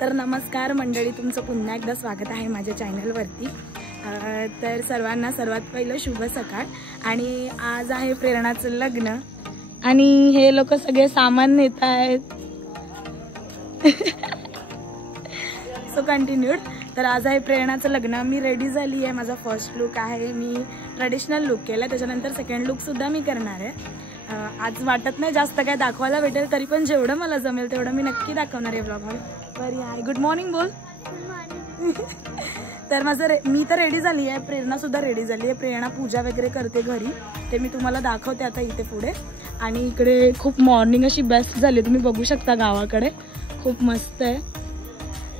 तर नमस्कार मंडळी, तुमचं पुन्हा एकदा स्वागत आहे माझ्या चॅनलवरती। तर सर्वांना सर्वात पहिलं शुभ सकाळ। आणि आज आहे प्रेरणाचं लग्न आणि हे लोक सगळे सामान नेत आहेत। So continued. तर आज आहे प्रेरणाचं लग्न। मी रेडी झाली आहे, माझा फर्स्ट लुक आहे, मी ट्रेडिशनल लुक केला, त्याच्यानंतर सेकंड लुक सुद्धा मी करणार आहे। आज वाटत नाही जास्त काय दाखवायला भेटेल, तरी पण जेवढं मला जमेल तेवढं मी नक्की दाखवणार आहे व्लॉगमध्ये। बरी आहे, गुड मॉर्निंग बोल। तर मी तर रेडी झाली आहे, प्रेरणा सुद्धा रेडी झाली आहे। प्रेरणा पूजा वगैरे करते घरी, ते मी तुम्हाला दाखवते आता इथे पुढे। आणि इकडे खूप मॉर्निंग अशी बेस्ट झाली, तुम्ही बघू शकता गावाकडे खूप मस्त आहे।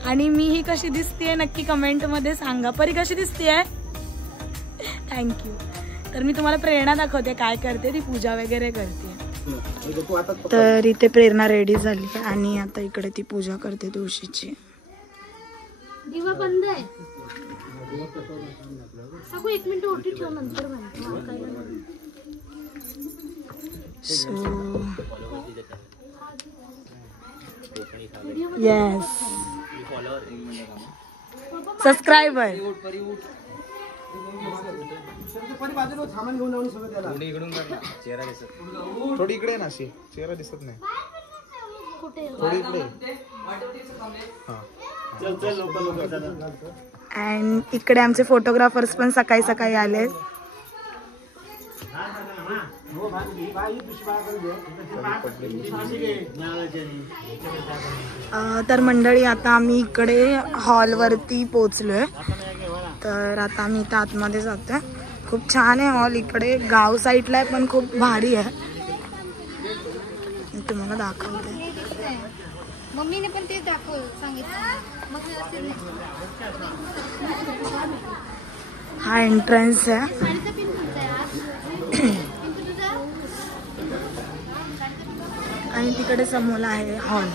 आणि मी ही कशी दिसतेय नक्की कमेंटमध्ये सांगा। परी कशी दिसतेय? थँक्यू। तर मी तुम्हाला प्रेरणा दाखवते काय करते, ती पूजा वगैरे करते। तर इथे प्रेरणा रेडी झाली आणि आता इकडे ती पूजा करते तुळशीची। दिवा बंद आहे, सगळं 1 मिनिट ओटी ठेव, नंतर सो यस सबस्क्राइबर थोडी इकडे ना, अशी चेहरा दिसत नाही, थोडी इकडे। अँड इकडे आमचे फोटोग्राफर्स पण सकाळी सकाळी आले। तर मंडळी आता आम्ही इकडे हॉलवरती पोचलोय। तर आता आम्ही इथं आतमध्ये जातोय। खूप छान आहे हॉल, इकडे गाव साईडला आहे पण खूप भारी आहे, मी तुम्हाला दाखवते। मम्मीने पण ते दाखव सांगितलं। हा एंट्रन्स आहे आणि तिकडे समोर आहे हॉल।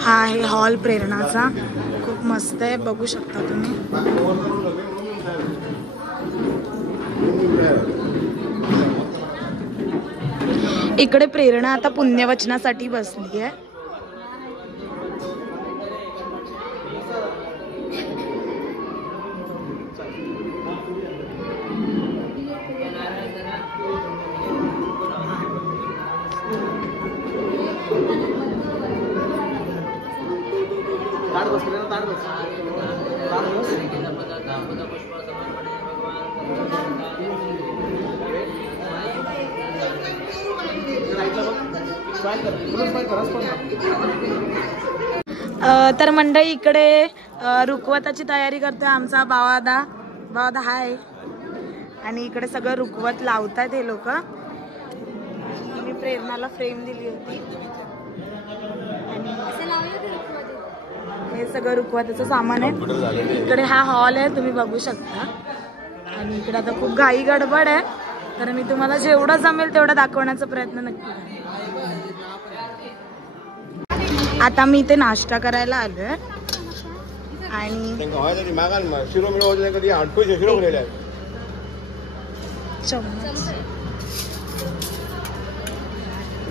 हा आहे हॉल प्रेरणाचा, खूप मस्त आहे, बघू शकता तुम्ही। इकडे प्रेरणा आता पुण्यवचनासाठी बसली आहे। तर मंडळी इकडे रुखवताची तयारी करतोय आमचा बावादा हाय। आणि इकडे सगळं रुखवत लावतात हे लोक। मी प्रेरणाला फ्रेम दिली होती आणि हे सगळं रुखवताचं सामान आहे। इकडे हा हॉल आहे, तुम्ही बघू शकता। आणि इकडे आता खूप घाई गडबड आहे, तर मी तुम्हाला जेवढं जमेल तेवढं दाखवण्याचा प्रयत्न नक्की करेन। आता मी इथे नाश्ता करायला आलोय आणि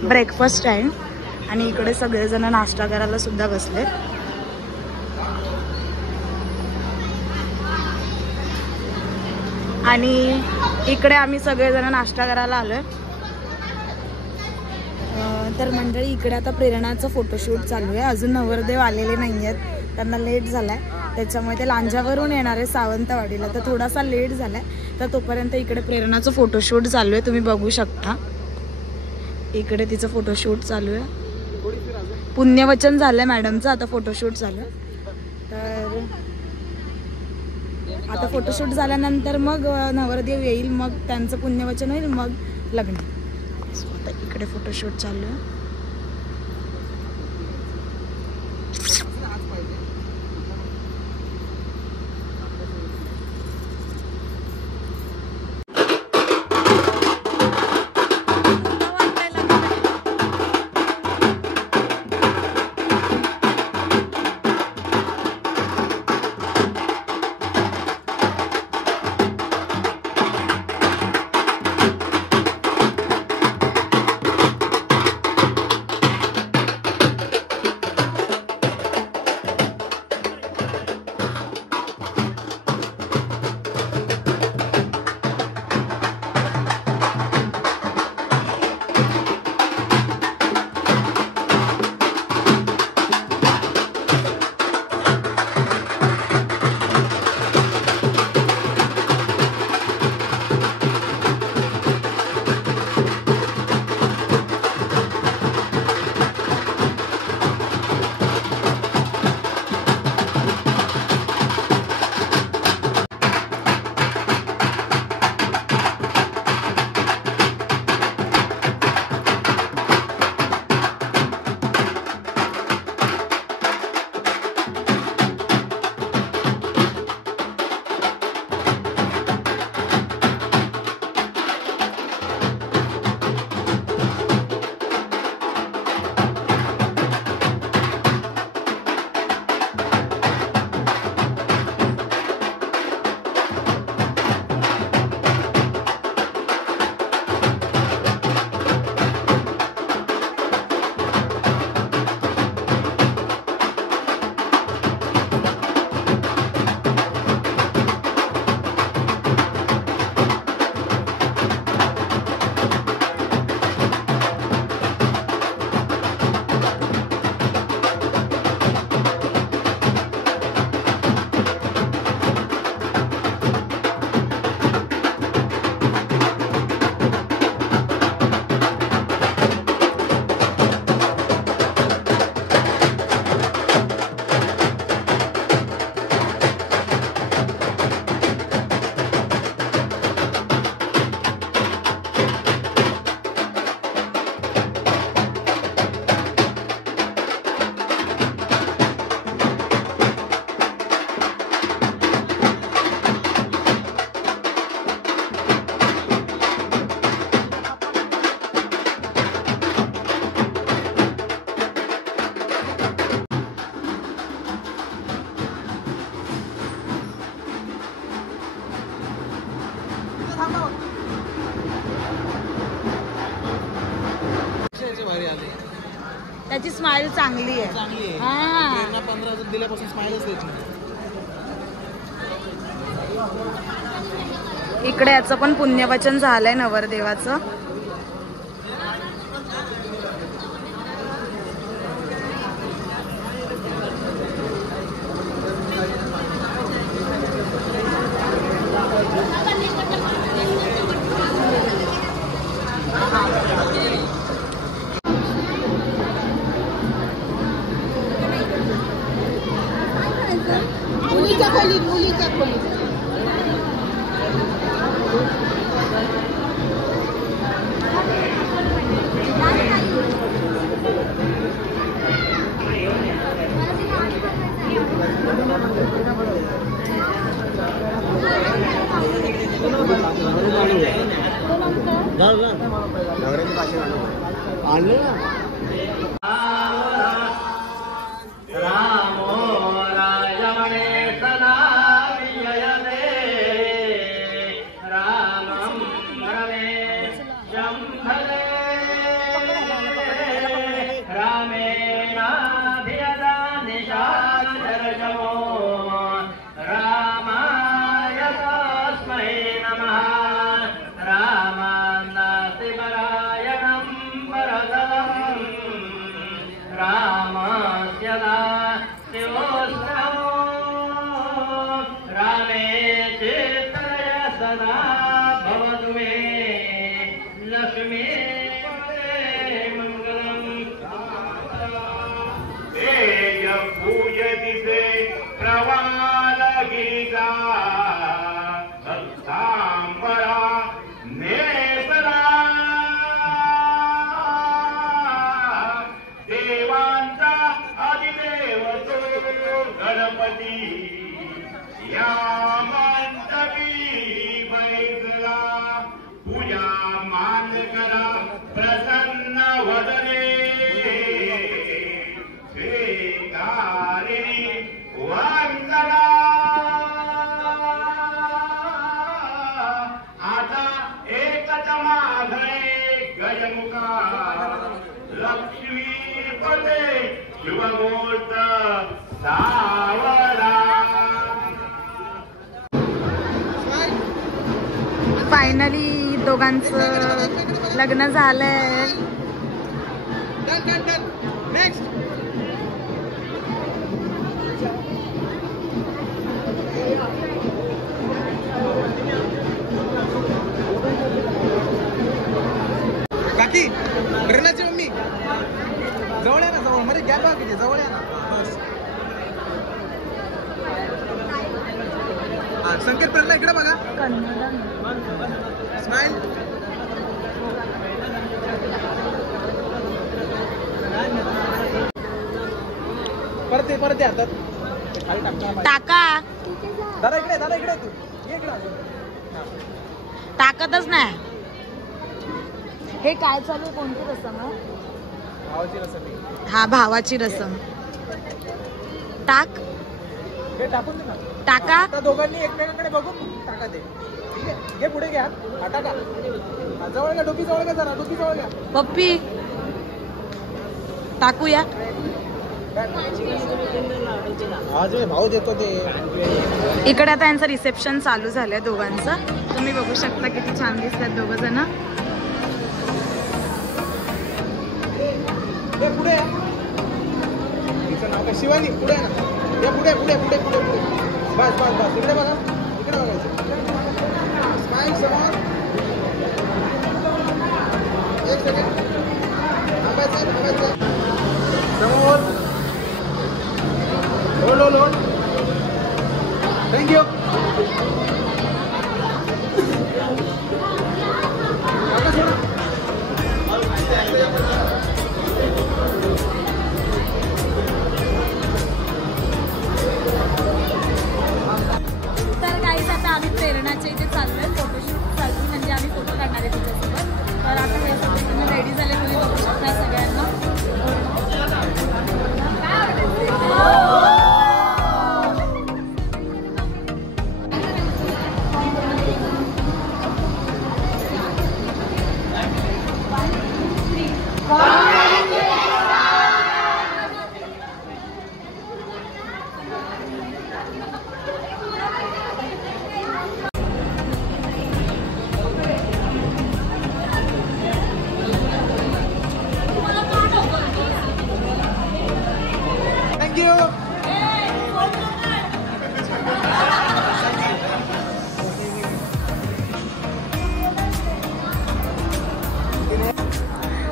ब्रेकफास्ट आहे आणि इकडे सगळेजण नाश्ता करायला सुद्धा बसले। आणि इकडे आम्ही सगळेजण नाश्ता करायला आलोय। तर मंडळी इकडे आता प्रेरणाचं फोटोशूट चालू आहे। अजून नवरदेव आलेले नाही आहेत, त्यांना लेट झालाय, त्याच्यामुळे ते लांजावरून येणार आहे सावंतवाडीला, तर थोडासा लेट झालाय। तर तोपर्यंत इकडे प्रेरणाचं फोटोशूट चालू आहे, तुम्ही बघू शकता। इकडे तिचं फोटोशूट चालू आहे, पुण्यवचन झालंय मॅडमचं, आता फोटोशूट चालू आहे। तर आता फोटोशूट झाल्यानंतर मग नवरदेव येईल, मग त्यांचं पुण्यवचन होईल, मग लग्न। आता इकडे फोटोशूट चालू आहे। भारी आले. त्याची स्माइल चांगली आहे. चांगली आहे. हा. प्रेरणा 15,000 दिल्यापासून स्माइलच देत नाही. इकडे याचं पण पुण्यवचन झालंय नवरदेवाचं. मुलीच्या खोलीत फायनली दोघांचं लग्न झालंय. काकी प्रेरणाची मम्मी जवळ आहे ना, जवळ मध्ये गॅप किती जवळ आहे ना. संकेत प्रेरणा इकडे बघा. स्माइल. परत हातात टाका. दादा इकडे तू इकडे. टाकतच नाही. हे काय चालू आहे? कोणती रसम आहे? भावाची रसम. हा, भावाची रसम. टाक. हे टाकून दे ना. टाका. आता दोघांनी एकमेकांकडे बघून टाका ते. ठीक आहे, घे पुढे घ्या. टाका. जवळ घ्या, डोकी जवळ घ्या, जरा डोकी जवळ घ्या. पप्पी टाकूया. आज भाऊ देतो ते. इकडे आता यांचं रिसेप्शन चालू झालंय दोघांचं. तुम्ही बघू शकता किती छान दिसतात दोघ जण. पुढे तिचं नाव काय? शिवानी. पुढे ना, या पुढे पुढे पुढे पुढे पुढे. बस बस बस. इकडे बघा, इकडे बघायचं. स्माइल समोर. एक सेकंड थांबायचं. समोर. लोड. थँक्यू. तर गाईस आता आम्ही प्रेरणा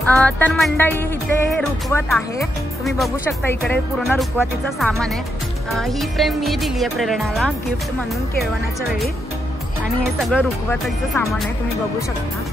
तर मंडळी इथे रुखवत आहे, तुम्ही बघू शकता इकडे पूर्ण रुखवतीचं सामान आहे. ही फ्रेम मी दिली आहे प्रेरणाला गिफ्ट म्हणून केळवण्याच्या वेळी, आणि हे सगळं रुखवतीचं सामान आहे, तुम्ही बघू शकता.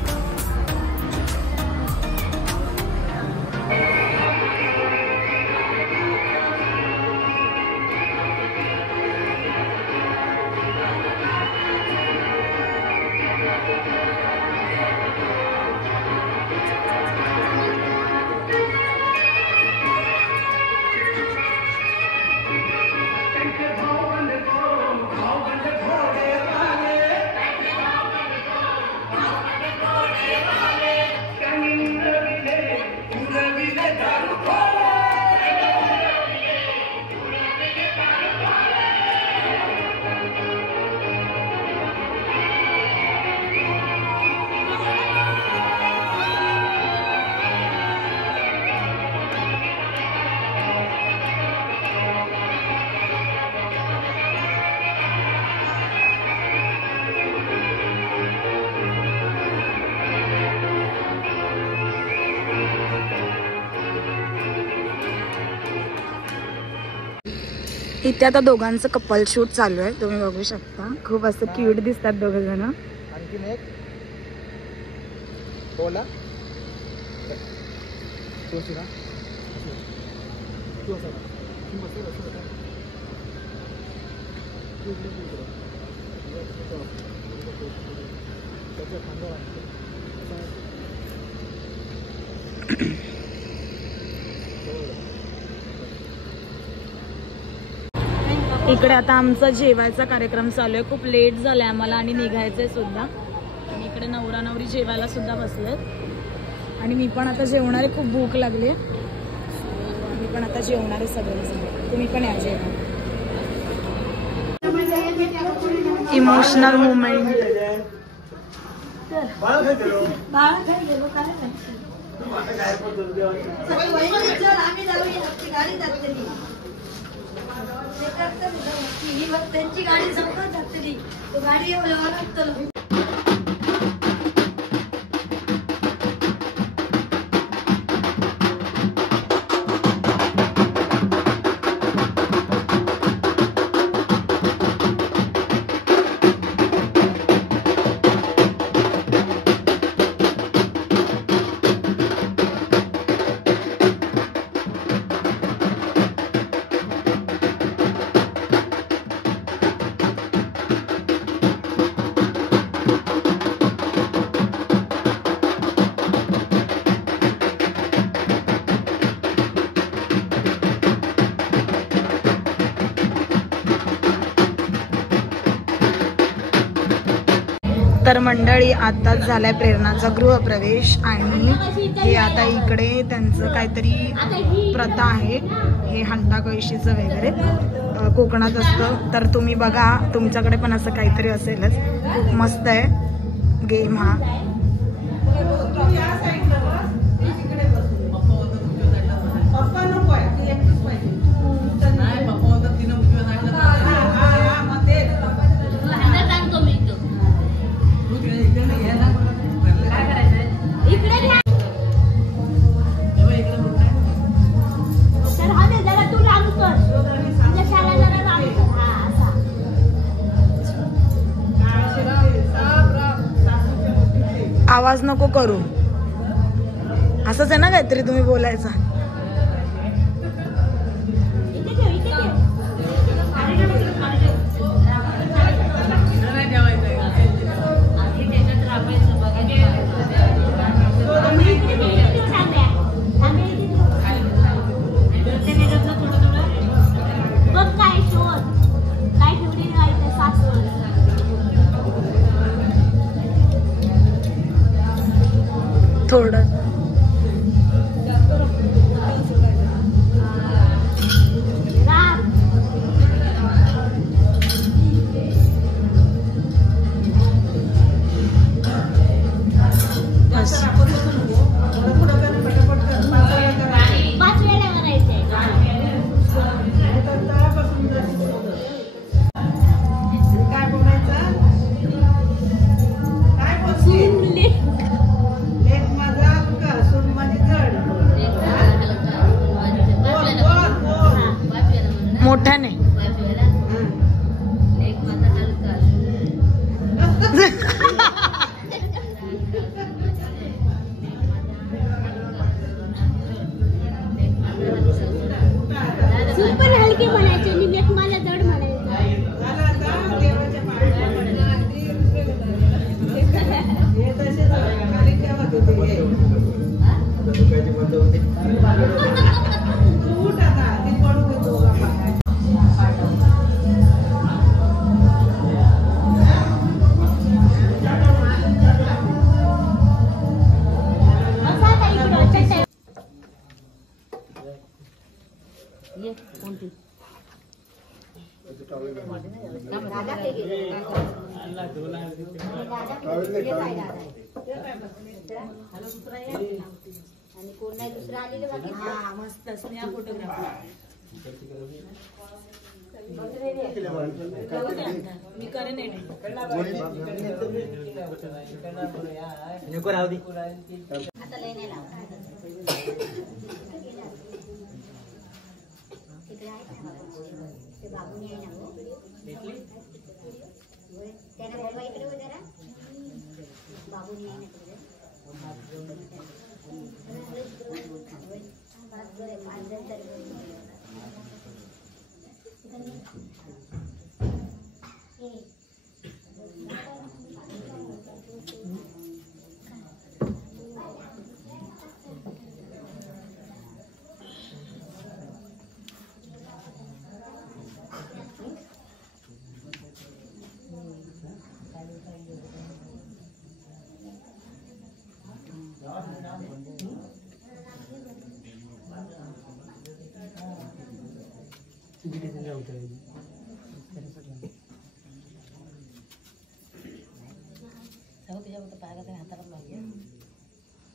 इथे आता दोघांचं कपल शूट चालू आहे, तुम्ही बघू शकता. खूप असं क्यूट दिसतात दोघ जण. आणखीन एक बोला इकडे आता आमचा जेवायचा कार्यक्रम चालू आहे. खूप लेट झालाय आम्हाला आणि निघायचंय सुद्धा. आणि इकडे नवरा नवरी जेवायला सुद्धा बसलेत आणि मी पण आता जेवणार आहे. खूप भूक लागली आहे, मी पण आता जेवणार आहे सगळं. तुम्ही पण या जेवण. Emotional moment. त्यांची गाडी जमत जाते, गाडी लागतं. तर मंडळी आताच झालाय प्रेरणाचा गृहप्रवेश आणि हे आता इकडे त्यांचं काहीतरी प्रथा आहे, हे हंडा कळशीचं वगैरे कोकणात असतं. तर तुम्ही बघा, तुमच्याकडे पण असं काहीतरी असेलच. खूप मस्त आहे गेम हा. आवाज नको करू, असंच आहे ना काहीतरी तुम्ही बोलायचं. थोडं सूप पण हलके म्हणायचे आणि लेख मला जड म्हणायचे. आणि कोण नाही दुसरं आलेलं बाकी. हा मस्त स्नेहा फोटोग्राफर. मी करेन आता लय नाही लावत. तिकडे आहे ना ते बाबूनी आहे ना त्याला बोलवा इकडे वगैरे बाबूनी आहे ना तिकडे.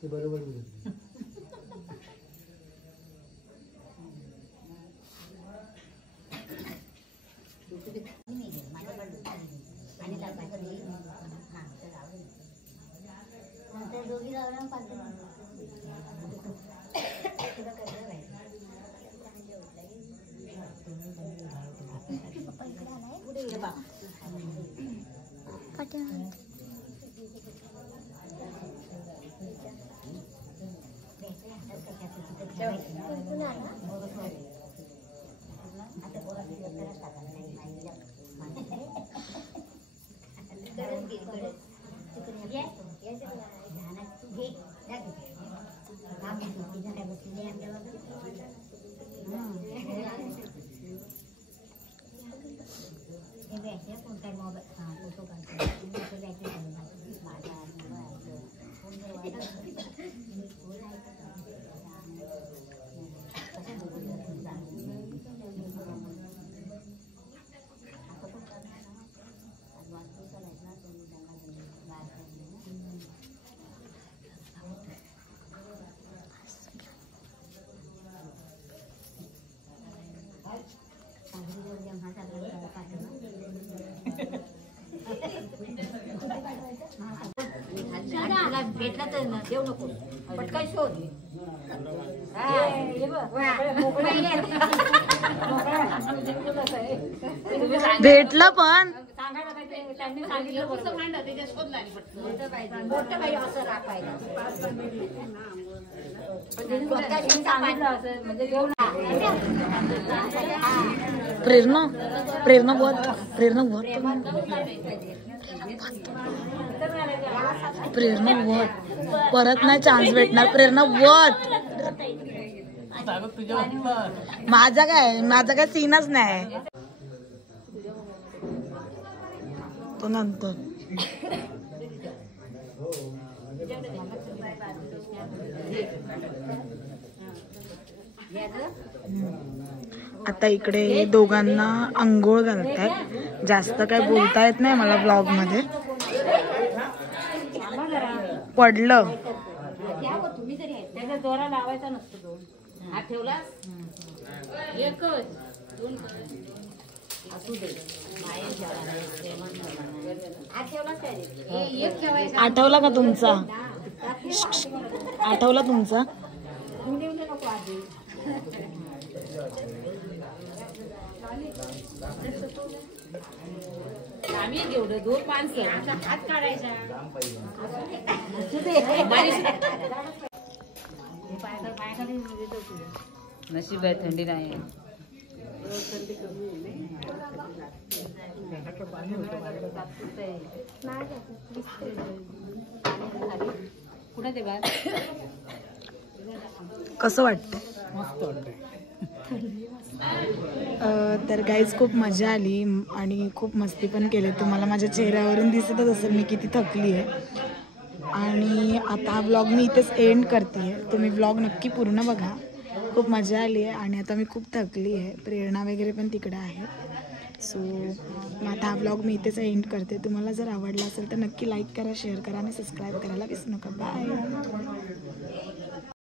बरोबर दोघी लावून भेटला तर देऊ नको पटकन शोध. भेटलं पण त्यांनी सांगितलं असं राखायला प्रेरणा प्रेरणा बहुत प्रेरणा बहुत परत नाही चान्स भेटणार. प्रेरणा बहुत माझा काय सीनच नाही तो नंतर. आता इकडे दोघांना अंघोळ घालतात. जास्त काय बोलता येत नाही मला ब्लॉग मध्ये. पडलं तुम्ही जरी त्याचा दोरा लावायचा नसतो. दोन हात ठेवला एकच दोन असू दे. आठवला का तुमचा? आठवला तुमचा? आम्ही जेवढं दोन माणसं हात काढायचा नशीब आहे थंडी नाही कुठं ते बाहेर कसं वाटतं? मस्त वाटतंय. तर गाईज खूप मजा आली आणि खूप मस्ती पण केली. तुम्हाला माझ्या चेहऱ्यावरून दिसतच असेल मी किती थकली आहे. आणि आता हा व्लॉग मी इथेच एंड करते आहे. तुम्ही व्लॉग नक्की पूर्ण बघा. खूप मजा आली आहे आणि आता मी खूप थकली आहे. प्रेरणा वगैरे पण तिकडे आहे. सो आता हा व्लॉग मी इथेच एंड करते. तुम्हाला जर आवडला असेल तर नक्की लाईक करा, शेअर करा आणि सबस्क्राईब करायला विसरू नका. बाय.